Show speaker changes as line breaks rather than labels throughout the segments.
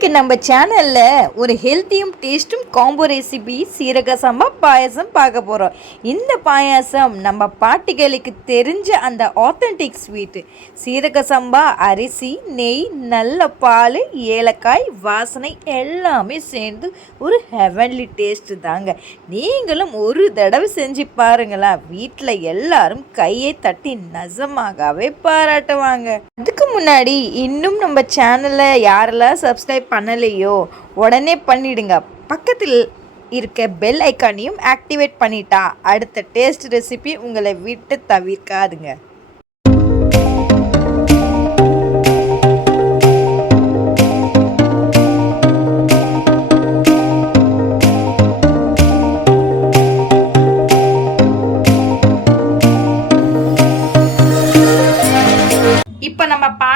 இன்றைக்கி நம்ம சேனலில் ஒரு ஹெல்த்தியும் டேஸ்ட்டும் காம்போ ரெசிபி சீரக சம்பா பாயாசம் பார்க்க போகிறோம் இந்த பாயாசம் நம்ம பாட்டிகளுக்கு தெரிஞ்ச அந்த ஆத்தென்டிக் ஸ்வீட்டு சீரக சம்பா அரிசி நெய் நல்ல பால் ஏலக்காய் வாசனை எல்லாமே சேர்ந்து ஒரு ஹெவன்லி டேஸ்ட்டு தாங்க. நீங்களும் ஒரு தடவை செஞ்சு பாருங்களா வீட்டில் எல்லாரும் கையை தட்டி நசமாகவே பாராட்டுவாங்க. அதுக்கு முன்னாடி இன்னும் நம்ம சேனலை யாரெல்லாம் சப்ஸ்கிரைப் பண்ணலையோ? உடனே பண்ணிடுங்க. பக்கத்தில் இருக்க பெல் ஐக்கானையும் ஆக்டிவேட் பண்ணிட்டா. அடுத்த டேஸ்ட் ரெசிபி உங்களை விட்டு தவிர்க்காதுங்க.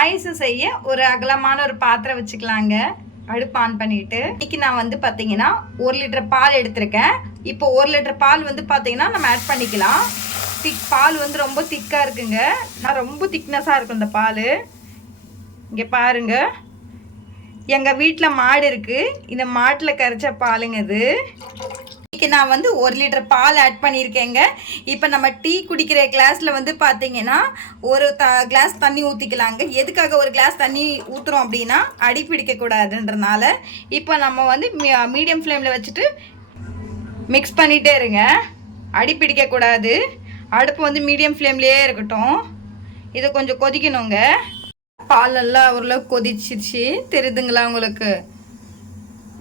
நம்ம பாயசம் செய்ய ஒரு அகலமான ஒரு பாத்திரம் வச்சுக்கலாங்க. அடுப்பு ஆன் பண்ணிட்டு இன்னைக்கு நான் வந்து பார்த்தீங்கன்னா ஒரு லிட்டர் பால் எடுத்திருக்கேன். இப்போ ஒரு லிட்டர் பால் வந்து பார்த்தீங்கன்னா நம்ம ஆட் பண்ணிக்கலாம். திக் பால் வந்து ரொம்ப திக்காக இருக்குங்க. நான் ரொம்ப திக்னஸாக இருக்கும் இந்த பால். இங்கே பாருங்க. எங்கள் வீட்டில் மாடு இருக்குது இந்த மாட்டில் கரைச்ச பாலுங்க இது. இன்னைக்கு நான் வந்து ஒரு லிட்டர் பால் ஆட் பண்ணியிருக்கேங்க. இப்போ நம்ம டீ குடிக்கிற கிளாஸில் வந்து பார்த்தீங்கன்னா ஒரு த கிளாஸ் தண்ணி ஊற்றிக்கலாங்க எதுக்காக ஒரு கிளாஸ் தண்ணி ஊற்றுறோம் அப்படின்னா அடி பிடிக்கக்கூடாதுன்றனால இப்போ நம்ம வந்து மீடியம் ஃப்ளேமில் வச்சுட்டு மிக்ஸ் பண்ணிகிட்டே இருங்க. அடி பிடிக்கக்கூடாது அடுப்பு வந்து மீடியம் ஃப்ளேம்லேயே இருக்கட்டும். இதை கொஞ்சம் கொதிக்கணுங்க. பால் நல்லா ஓரளவுக்கு கொதிச்சிருச்சு. தெரியுதுங்களா உங்களுக்கு?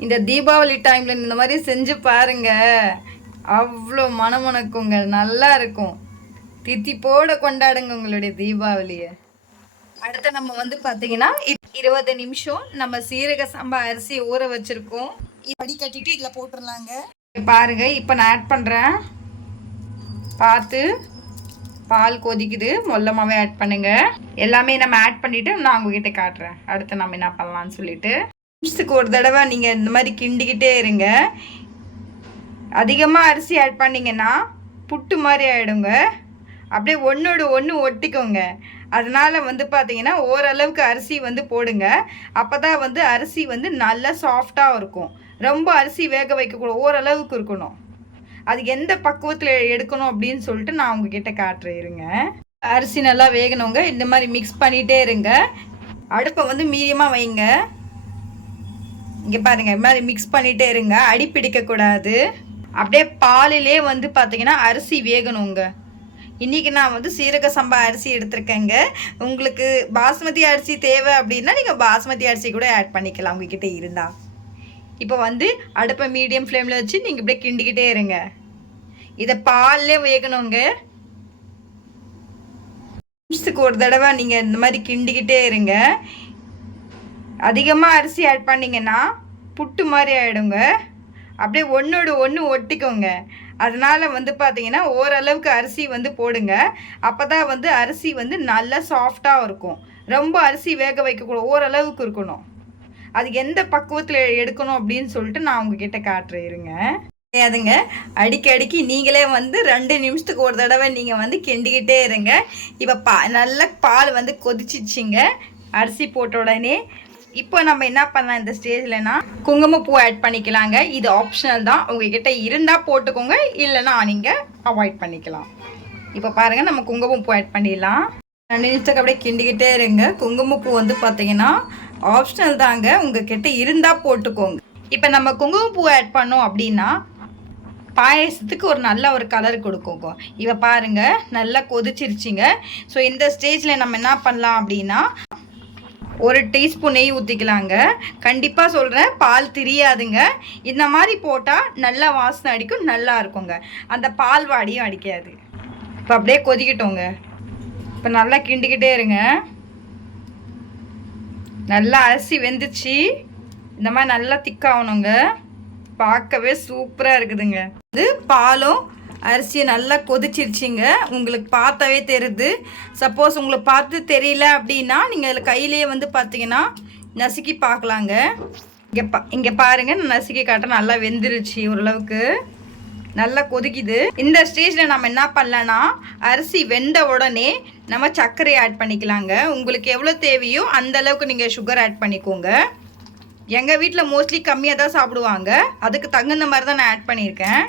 இந்த தீபாவளி டைமில் இந்த மாதிரி செஞ்சு பாருங்க. அவ்வளோ மனமுணக்குங்க நல்லா இருக்கும். தித்திப்போட கொண்டாடுங்க உங்களுடைய தீபாவளியை. அடுத்து நம்ம வந்து பார்த்தீங்கன்னா இருபது நிமிஷம் நம்ம சீரக சம்பா அரிசி ஊற வச்சிருக்கோம். படி கட்டிட்டு இதில் போட்டுடலாங்க பாருங்க இப்போ நான் ஆட் பண்ணுறேன் பார்த்து பால் கொதிக்குது. மொல்லமாவே ஆட் பண்ணுங்க. எல்லாமே நம்ம ஆட் பண்ணிட்டு நான் உங்ககிட்ட காட்டுறேன். அடுத்து நம்ம என்ன பண்ணலாம்னு சொல்லிட்டு. நிமிஷத்துக்கு ஒரு தடவை நீங்கள் இந்த மாதிரி கிண்டிக்கிட்டே இருங்க. அதிகமாக அரிசி ஆட் பண்ணிங்கன்னா புட்டு மாதிரி ஆகிடுங்க அப்படியே ஒன்றோட ஒன்று ஒட்டிக்கோங்க. அதனால வந்து பார்த்தீங்கன்னா ஓரளவுக்கு அரிசி வந்து போடுங்க. அப்போ தான் வந்து அரிசி வந்து நல்லா சாஃப்டாக இருக்கும். ரொம்ப அரிசி வேக வைக்கக்கூடாது ஓரளவுக்கு இருக்கணும். அது எந்த பக்குவத்தில் எடுக்கணும் அப்படின்னு சொல்லிட்டு நான் உங்ககிட்ட காட்டுறேன். இருங்க அரிசி நல்லா வேகணுங்க. இந்த மாதிரி மிக்ஸ் பண்ணிகிட்டே இருங்க. அடுப்பை வந்து மீடியமாக வைங்க. இங்கே பாருங்கள் இது மாதிரி மிக்ஸ் பண்ணிகிட்டே இருங்க. அடி பிடிக்கக்கூடாது அப்படியே பாலிலே வந்து பார்த்தீங்கன்னா அரிசி வேகணுங்க. இன்றைக்கி நான் வந்து சீரக சம்பா அரிசி எடுத்திருக்கேங்க. உங்களுக்கு பாஸ்மதி அரிசி தேவை அப்படின்னா நீங்கள் பாஸ்மதி அரிசி கூட ஆட் பண்ணிக்கலாம் உங்ககிட்ட இருந்தால் இப்போ வந்து அடுப்பை மீடியம் ஃப்ளேமில் வச்சு நீங்கள் இப்படியே கிண்டிக்கிட்டே இருங்க. இதை பால்லே வேகணுங்க. நிமிஷத்துக்கு ஒரு தடவை நீங்கள் இந்த மாதிரி கிண்டிக்கிட்டே இருங்க. அதிகமாக அரிசி ஆட் பண்ணிங்கன்னா புட்டு மாதிரி ஆகிடுங்க அப்படியே ஒன்றோட ஒன்று ஒட்டிக்கோங்க. அதனால் வந்து பார்த்தீங்கன்னா ஓரளவுக்கு அரிசி வந்து போடுங்க. அப்போ தான் வந்து அரிசி வந்து நல்லா சாஃப்டாக இருக்கும். ரொம்ப அரிசி வேக வைக்கக்கூடாது ஓரளவுக்கு இருக்கணும். அது எந்த பக்குவத்தில் எடுக்கணும் அப்படின்னு சொல்லிட்டு நான் உங்ககிட்ட காட்டுறேன் இருங்க. கிடையாதுங்க அடிக்கி நீங்களே வந்து ரெண்டு நிமிஷத்துக்கு ஒரு தடவை நீங்கள் வந்து கிண்டிக்கிட்டே இருங்க. இப்போ பா நல்ல பால் வந்து கொதிச்சிச்சிங்க அரிசி போட்ட உடனே இப்போ நம்ம என்ன பண்ணலாம் இந்த ஸ்டேஜ்லனா குங்குமப்பூ ஆட் பண்ணிக்கலாங்க. இது ஆப்ஷனல் தான். உங்ககிட்ட இருந்தால் போட்டுக்கோங்க. இல்லைன்னா நீங்கள் அவாய்ட் பண்ணிக்கலாம். இப்போ பாருங்கள் நம்ம குங்குமப்பூ ஆட் பண்ணிடலாம். ரெண்டு நிமிஷத்துக்கு அப்படியே கிண்டிக்கிட்டே இருங்க. குங்குமப்பூ வந்து பார்த்தீங்கன்னா ஆப்ஷனல் தாங்க. உங்ககிட்ட இருந்தால் போட்டுக்கோங்க. இப்போ நம்ம குங்குமப்பூ ஆட் பண்ணோம் அப்படின்னா பாயசத்துக்கு ஒரு நல்ல ஒரு கலர் கொடுக்குங்க. இவ பாருங்க நல்லா கொதிச்சிருச்சிங்க. ஸோ இந்த ஸ்டேஜில் நம்ம என்ன பண்ணலாம் அப்படின்னா ஒரு டீஸ்பூன் நெய் ஊற்றிக்கலாங்க கண்டிப்பாக சொல்கிறேன் பால் திரியாதுங்க. இந்த மாதிரி போட்டால் நல்லா வாசனை அடிக்கும் நல்லா இருக்குங்க. அந்த பால் வாடியும் அடிக்காது. இப்போ அப்படியே கொதிக்கட்டோங்க. இப்போ நல்லா கிண்டிக்கிட்டே இருங்க. நல்லா அரிசி வெந்துச்சு. இந்த மாதிரி நல்லா திக்காகணுங்க பார்க்கவே சூப்பராக இருக்குதுங்க. இது பாலும் அரிசியை நல்லா கொதிச்சிருச்சிங்க. உங்களுக்கு பார்த்தாவே தெரியுது. சப்போஸ் உங்களுக்கு பார்த்து தெரியல அப்படின்னா நீங்கள் அதில் கையிலேயே வந்து பார்த்தீங்கன்னா நசுக்கி பார்க்கலாங்க. இங்கே பா இங்கே பாருங்கள் நான் நசுக்கி காட்ட நல்லா வெந்துருச்சு ஓரளவுக்கு. நல்லா கொதிக்குது. இந்த ஸ்டேஜில் நம்ம என்ன பண்ணலான்னா அரிசி வெந்த உடனே நம்ம சர்க்கரை ஆட் பண்ணிக்கலாங்க. உங்களுக்கு எவ்வளோ தேவையோ அந்த அளவுக்கு நீங்கள் சுகர் ஆட் பண்ணிக்கோங்க. எங்கள் வீட்டில் மோஸ்ட்லி கம்மியாக தான் சாப்பிடுவாங்க. அதுக்கு தகுந்த மாதிரி தான் நான் ஆட் பண்ணியிருக்கேன்.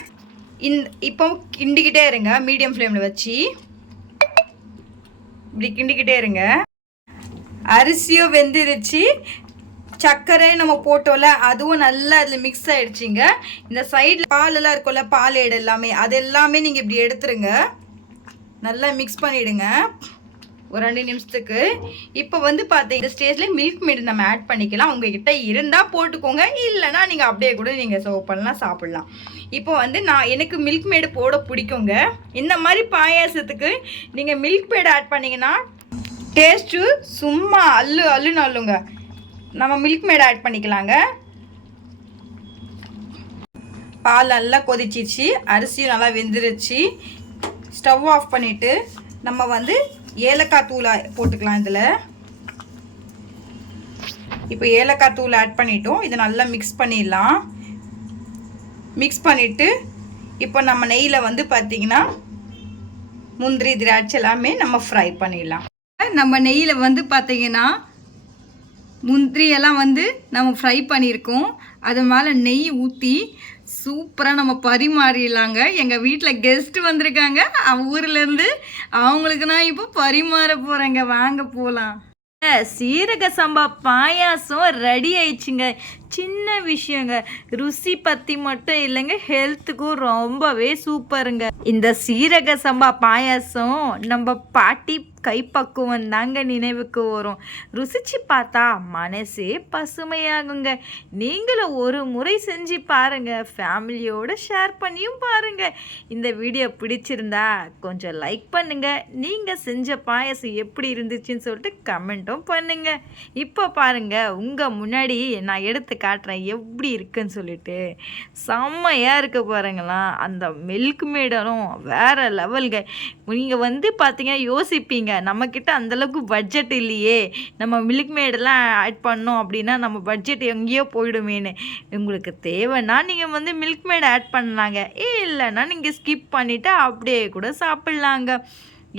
இந் இப்போ கிண்டிக்கிட்டே இருங்க மீடியம் ஃப்ளேமில் வச்சு. இப்படி கிண்டிக்கிட்டே இருங்க. அரிசியும் வெந்துருச்சு. சர்க்கரையும் நம்ம போட்டோம்ல அதுவும் நல்லா அதில் மிக்ஸ் ஆகிடுச்சிங்க இந்த சைடில் பாலெல்லாம் இருக்கும்ல பால் ஏடு எல்லாமே அது எல்லாமே நீங்கள் இப்படி எடுத்துருங்க. நல்லா மிக்ஸ் பண்ணிவிடுங்க ஒரு ரெண்டு நிமிஷத்துக்கு. இப்போ வந்து பார்த்தீங்க இந்த ஸ்டேஜில் மில்க் மேடு நம்ம ஆட் பண்ணிக்கலாம். உங்ககிட்ட இருந்தால் போட்டுக்கோங்க. இல்லைனா நீங்கள் அப்படியே கூட நீங்கள் சர்வ் பண்ணலாம் சாப்பிட்லாம். இப்போ வந்து நான் எனக்கு மில்க் மேடு போட பிடிக்குங்க. இந்த மாதிரி பாயாசத்துக்கு நீங்கள் மில்க் மேடு ஆட் பண்ணிங்கன்னா டேஸ்ட்டு சும்மா அல்லு அல்லுன்னு அல்லுங்க நம்ம மில்க் மேடு ஆட் பண்ணிக்கலாங்க. பால் நல்லா கொதிச்சிச்சு. அரிசியும் நல்லா வெந்துருச்சு. ஸ்டவ் ஆஃப் பண்ணிவிட்டு நம்ம வந்து ஏலக்காய் தூளை போட்டுக்கலாம் இதில். இப்போ ஏலக்காய் தூள் ஆட் பண்ணிட்டோம். இதை நல்லா மிக்ஸ் பண்ணிடலாம். மிக்ஸ் பண்ணிவிட்டு இப்போ நம்ம நெய்யில் வந்து பார்த்திங்கன்னா முந்திரி திராட்சை எல்லாமே நம்ம ஃப்ரை பண்ணிடலாம். நம்ம நெய்யில் வந்து பார்த்திங்கன்னா முந்திரி எல்லாம் வந்து நம்ம ஃப்ரை பண்ணியிருக்கோம். அது மேலே நெய் ஊற்றி சூப்பராக நம்ம பரிமாறிடலாங்க. எங்கள் வீட்டில் கெஸ்ட் வந்திருக்காங்க. ஊர்லேருந்து அவங்களுக்கு நான் இப்போ பரிமாற போகிறேங்க வாங்க போகலாம் சீரக சம்பா பாயாசம் ரெடி ஆயிடுச்சுங்க. சின்ன விஷயங்க. ருசி பற்றி மட்டும் இல்லைங்க. ஹெல்த்துக்கும் ரொம்பவே சூப்பருங்க இந்த சீரக சம்பா பாயாசம் நம்ம பாட்டி கைப்பக்குவம் தாங்க நினைவுக்கு வரும். ருசிச்சு பார்த்தா மனசே பசுமையாகுங்க. நீங்களும் ஒரு முறை செஞ்சு பாருங்க. ஃபேமிலியோட ஷேர் பண்ணியும் பாருங்க. இந்த வீடியோ பிடிச்சிருந்தா கொஞ்சம் லைக் பண்ணுங்க. நீங்கள் செஞ்ச பாயசம் எப்படி இருந்துச்சுன்னு சொல்லிட்டு கமெண்ட்டும் பண்ணுங்க. இப்போ பாருங்க உங்கள் முன்னாடி நான் எடுத்து காட்டுறேன் எப்படி இருக்குன்னு சொல்லிட்டு. செம்மையாக இருக்க பாருங்களா அந்த மில்க் மேடரும் வேற லெவலுங்க நீங்கள் வந்து பார்த்தீங்க யோசிப்பீங்க. நம்மக்கிட்ட அந்தளவுக்கு பட்ஜெட் இல்லையே. நம்ம மில்க் மேடெல்லாம் ஆட் பண்ணோம் அப்படின்னா நம்ம பட்ஜெட் எங்கேயோ போயிடுமேனு உங்களுக்கு தேவைன்னா நீங்கள் வந்து மில்க் மேட் ஆட் பண்ணலாங்க. இல்லைன்னா நீங்கள் ஸ்கிப் பண்ணிவிட்டு அப்படியே கூட சாப்பிட்லாங்க.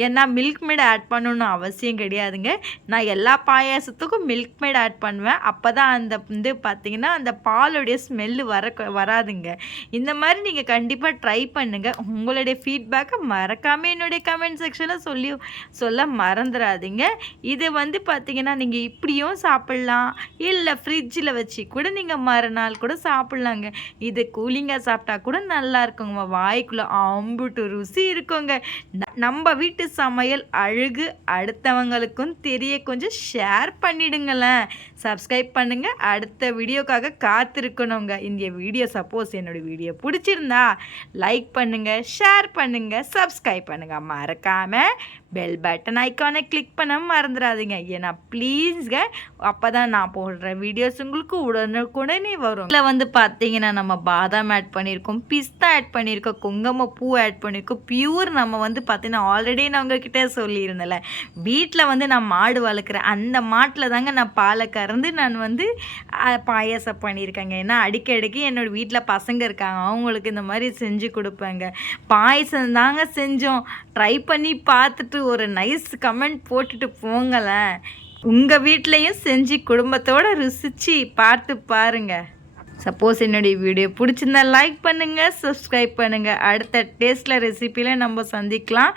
ஏன்னா மில்க் மேட் ஆட் பண்ணணும்னு அவசியம் கிடையாதுங்க. நான் எல்லா பாயாசத்துக்கும் மில்க் மேட் ஆட் பண்ணுவேன். அப்போ தான் அந்த வந்து பார்த்திங்கன்னா அந்த பாலுடைய ஸ்மெல்லு வர வராதுங்க. இந்த மாதிரி நீங்கள் கண்டிப்பாக ட்ரை பண்ணுங்கள் உங்களுடைய ஃபீட்பேக்கை மறக்காமல் என்னுடைய கமெண்ட் செக்ஷனில் சொல்லி சொல்ல மறந்துடாதீங்க இது வந்து பார்த்திங்கன்னா நீங்கள் இப்படியும் சாப்பிட்லாம். இல்லை ஃப்ரிட்ஜில் வச்சு கூட நீங்கள் மறுநாள் கூட சாப்பிட்லாங்க. இது கூலிங்காக சாப்பிட்டா கூட நல்லா இருக்குங்க. வாய்க்குள்ளே அம்புட்டு ருசி இருக்குங்க. நம்ம வீட்டு சமையல் அழகு அடுத்தவங்களுக்கும் தெரிய கொஞ்சம் ஷேர் பண்ணிடுங்களேன். சப்ஸ்கிரைப் பண்ணுங்கள் அடுத்த வீடியோக்காக காத்திருக்கணுங்க. இந்த வீடியோ சப்போஸ் என்னோடய வீடியோ பிடிச்சிருந்தா லைக் பண்ணுங்கள் ஷேர் பண்ணுங்கள் சப்ஸ்கிரைப் பண்ணுங்கள் மறக்காமல் பெல் பட்டன் ஐக்கானை கிளிக் பண்ண மறந்துடாதீங்க ஏன்னா ப்ளீஸ்ங்க அப்போ தான் நான் போடுற வீடியோஸ் உங்களுக்கு உடனுக்குடனே வரும். இதில் வந்து பார்த்தீங்கன்னா நம்ம பாதாம் ஆட் பண்ணியிருக்கோம் பிஸ்தா ஆட் பண்ணியிருக்கோம் குங்குமப்பூ ஆட் பண்ணியிருக்கோம் பியூர் நம்ம வந்து பார்த்தீங்கன்னா ஆல்ரெடி நான் உங்ககிட்ட சொல்லியிருந்தேன்ல. வீட்டில் வந்து நான் மாடு வளர்க்குறேன் அந்த மாட்டில் தாங்க நான் பாலை கறந்து நான் வந்து பாயாசம் பண்ணியிருக்கேங்க. ஏன்னா அடிக்கடிக்கு என்னோடய வீட்டில் பசங்க இருக்காங்க அவங்களுக்கு இந்த மாதிரி செஞ்சு கொடுப்பேங்க. பாயசம் தாங்க செஞ்சோம். ட்ரை பண்ணி பார்த்துட்டு ஒரு நைஸ் கமெண்ட் போட்டுட்டு போங்களேன். உங்கள் வீட்லேயும் செஞ்சு குடும்பத்தோடு ருசித்து பார்த்து பாருங்கள் சப்போஸ் என்னுடைய வீடியோ பிடிச்சிருந்தா லைக் பண்ணுங்கள் சப்ஸ்கிரைப் பண்ணுங்கள் அடுத்த டேஸ்ட்டில் ரெசிப்பியில் நம்ம சந்திக்கலாம்.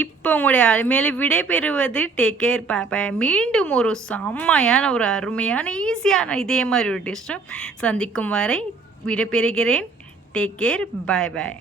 இப்போ உங்களுடைய அருமையில விடைபெறுவது டேக் கேர் பார்ப்பேன் மீண்டும் ஒரு செம்மையான ஒரு அருமையான ஈஸியான இதே மாதிரி ஒரு டிஷ்ஷும் சந்திக்கும் வரை விடைபெறுகிறேன். டேக் கேர் பாய் பாய்